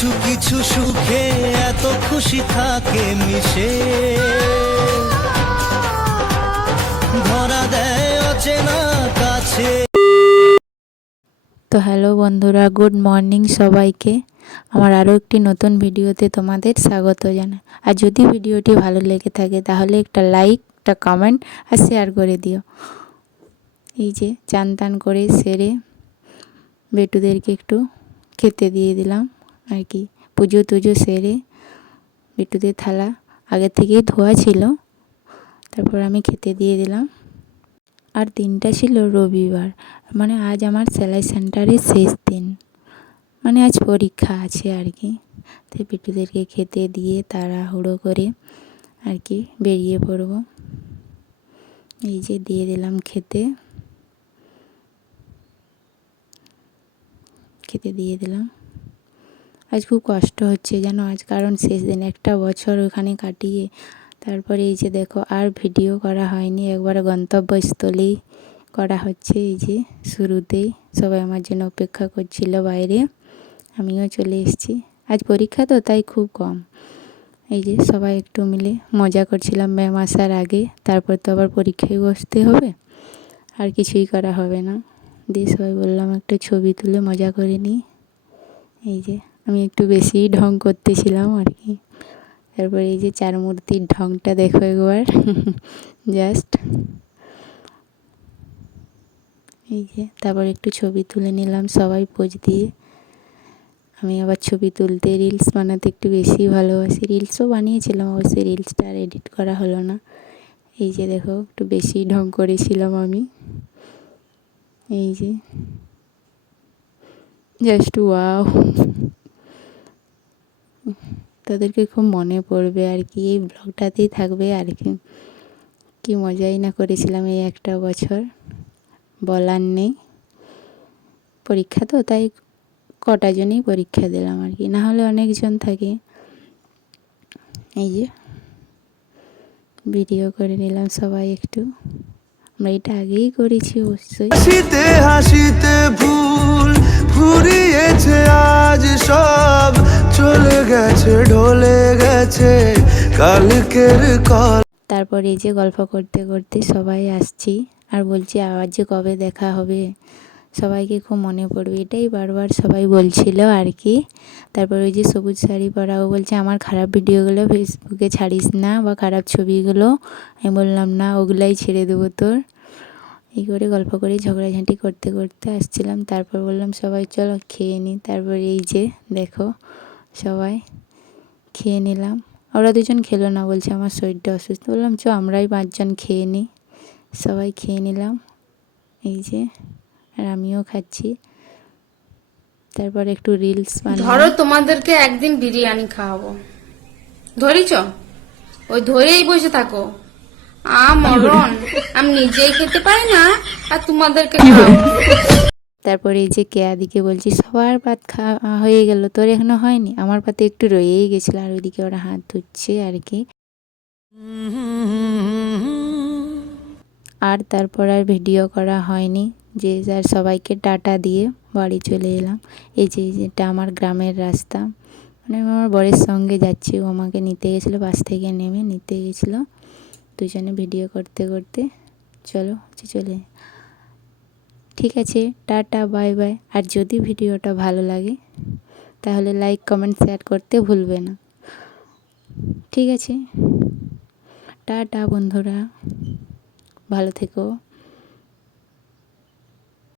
কিছু কিছু সুখে এত খুশি থাকে মিশে, ধরা দেয় অচেনা কাছে। তো হ্যালো বন্ধুরা, গুড মর্নিং সবাইকে। আমার আরও একটি নতুন ভিডিওতে তোমাদের স্বাগত জানাই। আর যদি ভিডিওটি ভালো লেগে থাকে তাহলে একটা লাইক, একটা কমেন্ট আর শেয়ার করে দিও। এই যে চান টান করে সেরে বেটুদেরকে একটু খেতে দিয়ে দিলাম আর কি। পুজো টুজো সেরে বেটুদের থালা আগে থেকেই ধোয়া ছিল, তারপর আমি খেতে দিয়ে দিলাম। আর দিনটা ছিল রবিবার, মানে আজ আমার সেলাই সেন্টারের শেষ দিন, মানে আজ পরীক্ষা আছে আর কি। তাই পিটুদেরকে খেতে দিয়ে তাড়াহুড়ো করে আর কি বেরিয়ে পড়ব। এই যে দিয়ে দিলাম খেতে দিয়ে দিলাম। আজ খুব কষ্ট হচ্ছে জানো, আজ কারণ শেষ দিন, একটা বছর ওখানে কাটিয়ে তারপরে এই যে দেখো আর ভিডিও করা হয়নি, একবার গন্তব্যস্থলেই করা হচ্ছে। এই যে শুরুতেই সবাই আমার জন্য অপেক্ষা করছিল বাইরে, আমিও চলে এসেছি। আজ পরীক্ষা তো তাই খুব কম। এই যে সবাই একটু মিলে মজা করছিলাম ম্যাম আসার আগে, তারপর তো আবার পরীক্ষায় বসতে হবে, আর কিছুই করা হবে না। দিয়ে সবাই বললাম একটু ছবি তুলে মজা করে নিই। এই যে আমি একটু বেশিই ঢং করতেছিলাম আর কি। তারপর এই যে চার মূর্তির ঢংটা দেখো একবার জাস্ট। এই যে তারপর একটু ছবি তুলে নিলাম সবাই পোজ দিয়ে। আমি আবার ছবি তুলতে, রিলস বানাতে একটু বেশি ভালোবাসি। রিলসও বানিয়েছিলাম, অবশ্যই রিলসটা আর এডিট করা হলো না। এই যে দেখো একটু বেশি ঢং করেছিলাম আমি। এই যে জাস্ট ওয়াও, তাদেরকে খুব মনে পড়বে আর কি, এই ব্লগটাতেই থাকবে আর কি। কি মজাই না করেছিলাম এই একটা বছর, বলার নেই। পরীক্ষা তো তাই কটা জনই পরীক্ষা দিলাম আর কি, না হলে অনেকজন থাকে। এই যে ভিডিও করে নিলাম সবাই একটু, আমরা এটা আগেই করেছি অবশ্যই। হাসিতে হাসিতে ভুল ফুরিয়েছে আজ সব, চলে গেছে ঢলে গেছে কালকের কল। তারপর এই যে গল্প করতে করতে সবাই আসছি আর বলছি আবার যে কবে দেখা হবে, সবাইকে খুব মনে পড়বে, এটাই বারবার সবাই বলছিল আর কি। তারপর ওই যে সবুজ শাড়ি পরা, ও বলছে আমার খারাপ ভিডিওগুলো ফেসবুকে ছাড়িস না, বা খারাপ ছবিগুলো। আমি বললাম না, ওগুলাই ছেড়ে দেবো তোর। এই করে গল্প করে ঝগড়াঝাঁটি করতে করতে আসছিলাম। তারপর বললাম সবাই চলো খেয়ে নিই। তারপর এই যে দেখো সবাই খেয়ে নিলাম। ওরা দুজন খেলো না, বলছে আমার শরীরটা অসুস্থ। বললাম চ আমরাই 5 জন খেয়ে নিই। সবাই খেয়ে নিলাম এই যে, আর আমিও খাচ্ছি। তারপর একটু রিলস বানালাম। ধরো তোমাদেরকে একদিন বিরিয়ানি খাওয়াবো, ধরিছ? ওই ধরেই বসে থাকো। মরণ, আমি নিজেই খেতে পারি না আর তোমাদেরকে খাওয়াবো। তারপরে এই যে কেয়াদিকে বলছি সবার ভাত খাওয়া হয়ে গেল, তোর এখনো হয়নি? আমার পাতে একটু রয়েই গেছিলো, আর ওইদিকে ওরা হাত ধুচ্ছে আর কি। আর তারপর আর ভিডিও করা হয়নি, যে যার সবাইকে টাটা দিয়ে বাড়ি চলে এলাম। এই যে যেটা আমার গ্রামের রাস্তা, মানে আমি আমার বরের সঙ্গে যাচ্ছি, ও আমাকে নিতে গেছিলো, বাস থেকে নেমে নিতে গেছিলো। দুজনে ভিডিও করতে করতে চলো চলে। ঠিক আছে, টাটা বাই বাই। আর যদি ভিডিওটা ভালো লাগে তাহলে লাইক কমেন্ট শেয়ার করতে ভুলবে না। ঠিক আছে, টাটা বন্ধুরা, ভালো থেকো।